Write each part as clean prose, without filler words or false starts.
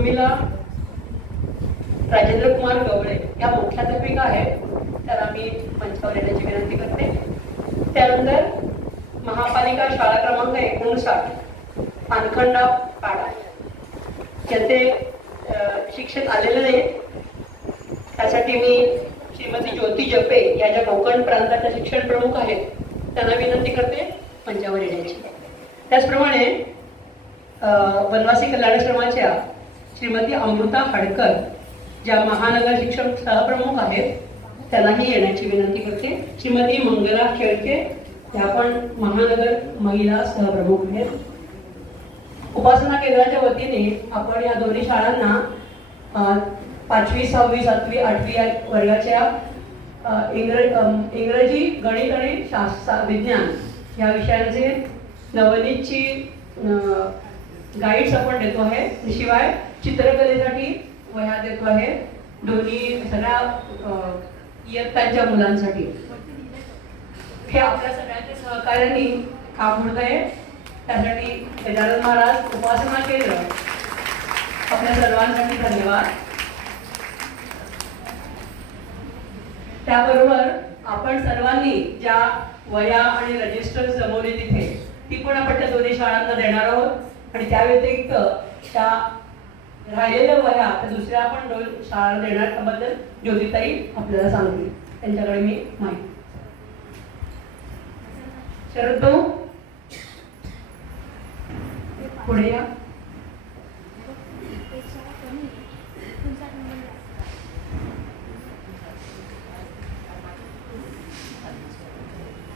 भूमीला राजेंद्र कुमार गवळे या मुख्याध्यापिका आहेत, त्याला मी मंचावर येण्याची विनंती करते। त्यानंतर महापालिका शाळा क्रमांक 59 पानखंडा पाडा याचे शिक्षक आलेले नाही, त्यासाठी मी श्रीमती ज्योती जपे या ज्या कोकण प्रांताच्या शिक्षण प्रमुख आहेत त्यांना विनंती करते मंचावर येण्याची। त्याचप्रमाणे वनवासी कल्याणाश्रमाच्या श्रीमती अमृता हडकर ज्या महानगर शिक्षण सहप्रमुख आहेत त्यांनाही येण्याची विनंती करते। श्रीमती मंगला शेळके या पण महानगर महिला सहप्रमुख आहेत। उपासना केंद्राच्या वतीने आपण या दोन्ही शाळांना 5वी 6वी 7वी 8वी या वर्गाच्या इंग्रजी गणित आणि विज्ञान या विषयांचे नवनीतची गाईड्स आपण देतो आहे। शिवाय चित्रकलेसाठी वह्या देतो आहे दोन्ही सगळ्या इयत्तांच्या मुलांसाठी। हे आपल्या सगळ्यांच्या सहकार्याने काम होत आहे, त्यासाठी गजानन महाराज उपासना केंद्र आपल्या सर्वांसाठी धन्यवाद। त्याबरोबर आपण सर्वांनी ज्या वह्या आणि रजिस्टर जमवली तिथे ती पण आपण त्या दोन्ही शाळांना देणार आहोत आणि त्या व्यतिरिक्त त्या राहिलेल्या वह्या त्या दुसऱ्या आपण 2 शाळांना देण्याबद्दल ज्योतिताई आपल्याला सांगतील, त्यांच्याकडे मी माहिती। शरद भाऊ पुढे या।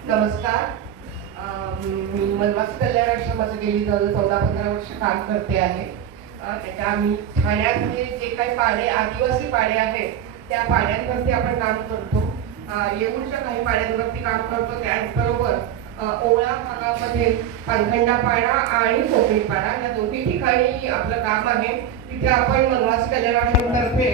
नमस्कार, मी वनवासी कल्याण आश्रमाचं गेली 14-15 वर्ष काम करते आहे। त्याच्या आम्ही ठाण्यातले जे काही पाडे आदिवासी पाडे आहेत त्या पाड्यांवरती आपण काम करतो। येऊरच्या काही पाड्यांवरती काम करतो, त्याचबरोबर ओळा भागामध्ये पानखंडा पाडा आणि कोकणी पाडा या दोन्ही ठिकाणी आपलं काम आहे। तिथे आपण वनवासी कल्याण आश्रमतर्फे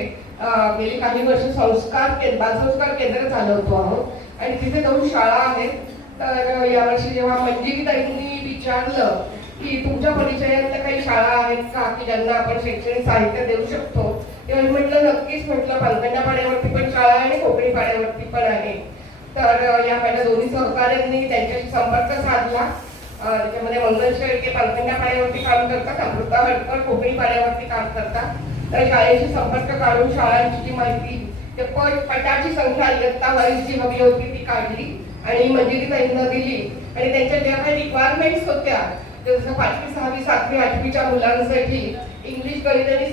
गेली काही वर्ष बालसंस्कार केंद्र चालवतो आहोत आणि तिथे 2 शाळा आहेत। तर यावर्षी जेव्हा मंजिरीताईंनी विचारलं की तुमच्या परिचयातल्या काही शाळा आहेत का की ज्यांना आपण शैक्षणिक साहित्य देऊ शकतो, तेव्हा मी म्हटलं नक्कीच, म्हटलं पानखंडा पाड्यावरती पण शाळा आहे आणि कोकणी पाड्यावरती पण आहे। तर या माझ्या दोन्ही सहकाऱ्यांनी त्यांच्याशी संपर्क साधला। त्याच्यामध्ये मंगल शेळके पानखंडा पाड्यावरती काम करतात, अमृता हडकर कोकणी पाड्यावरती काम करतात। तर शाळेशी संपर्क काढून शाळांची जी माहिती पटाची संख्या इयत्ता वाईज जी हवी होती ती काढली आणि मंजिरीताईंना दिली आणि त्यांच्या ज्या काही रिक्वायरमेंट्स होत्या जसं 5वी 6वी 7वी 8वीच्या मुलांसाठी इंग्लिश गणित आणि